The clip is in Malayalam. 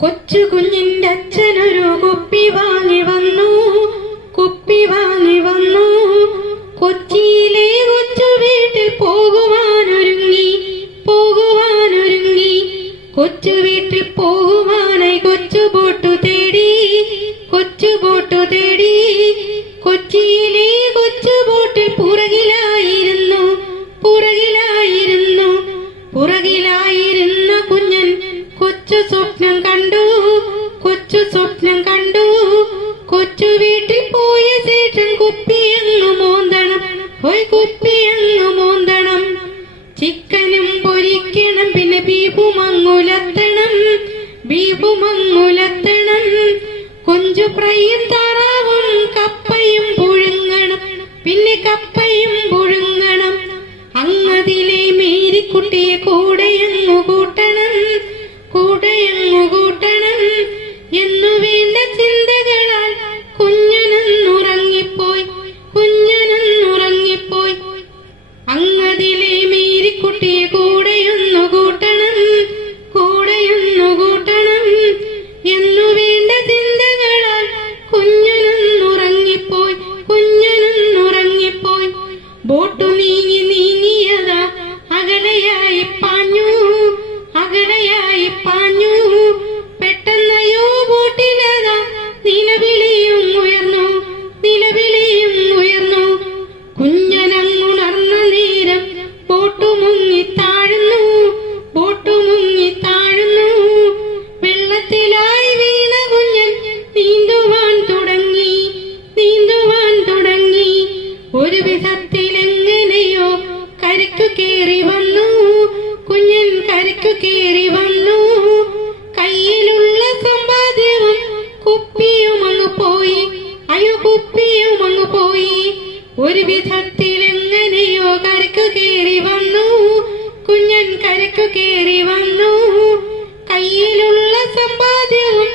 കൊച്ചു കുഞ്ഞിന്റെ അച്ഛനൊരു കുപ്പി വാങ്ങി വന്നു, കുപ്പി വാങ്ങി വന്നു. കൊച്ചിയിലെ കൊച്ചു വീട്ടിൽ പോകുവാനൊരുങ്ങി, പോകുവാനൊരുങ്ങി. കൊച്ചു വീട്ടിൽ പോകുവാനായി കൊച്ചു ബോട്ടു തേടി, കൊച്ചു ബോട്ടു തേടി. കൊച്ചിയിലെ കൊച്ചു ബോട്ടിൽ പുറകിലായിരുന്നു, പുറകിലായിരുന്നു, പുറകിലായിരുന്ന കുഞ്ഞൻ കൊച്ചു സ്വപ്നം കണ്ടു, കൊച്ചു സ്വപ്നം കണ്ടു. കൊച്ചു വീട്ടിൽ പോയ ശേഷം കുപ്പിയങ്ങു മോന്തണം, പോയി കുപ്പിയങ്ങു മോന്തണം. ചിക്കനും പൊരിക്കണം, പിന്നെ ബീഫുമങ്ങുലത്തണം, ബീഫുമങ്ങുലത്തണം. കൊഞ്ചു ഫ്രൈയും താറാവും കപ്പയും പുഴുങ്ങണം, പിന്നെ കപ്പയും പുഴുങ്ങണം. അങ്ങതിലെ മേരിക്കുട്ടിയെ കൂടെയങ്ങു കൂട്ടണം, കൂടെയങ്ങു കൂട്ടണം. എന്നു വേണ്ട ചിന്തകളാൽ കുഞ്ഞനൊന്നുറങ്ങിപ്പോയി, കുഞ്ഞനൊന്നുറങ്ങിപ്പോയി. അങ്ങതിലെ മേരിക്കുട്ടിയെ കൂടെയൊന്നു കൂട്ടണം, കൂടെയൊന്നു കൂട്ടണം. എന്നു വേണ്ട ചിന്തകളാൽ കുഞ്ഞനൊന്നുറങ്ങിപ്പോയി, കുഞ്ഞനൊന്നുറങ്ങിപ്പോയി. ബോട്ടു നീങ്ങി നീങ്ങിയതാ അകലെയായി പാഞ്ഞു, അകലെയായി പാഞ്ഞു. പെട്ടെന്നയോ ബോട്ടിലതാ നിലവിളിയും ഉയർന്നു, നിലവിളിയും ഉയർന്നു. കുഞ്ഞനങ്ങുണർന്ന നേരം ബോട്ടു മുങ്ങി താഴുന്നു, ബോട്ടു മുങ്ങി താഴുന്നു. വെള്ളത്തിലായി വീണ കുഞ്ഞൻ നീന്തുവാൻ തുടങ്ങി, നീന്തുവാൻ തുടങ്ങി. ഒരു വിധത്തിലെങ്ങനെയോ കരയ്ക്കു കേറി വന്നു, കുഞ്ഞൻ കരയ്ക്കു കേറി വന്നു. കയ്യിലുള്ള സമ്പാദ്യവും കുപ്പിയുമങ്ങു പോയി, അയ്യോ കുപ്പിയുമങ്ങു പോയി. ഒരു വിധത്തിലെങ്ങനെയോ കരയ്ക്കു കേറി വന്നു, കുഞ്ഞൻ കരയ്ക്കു കേറി വന്നു. കയ്യിലുള്ള സമ്പാദ്യവും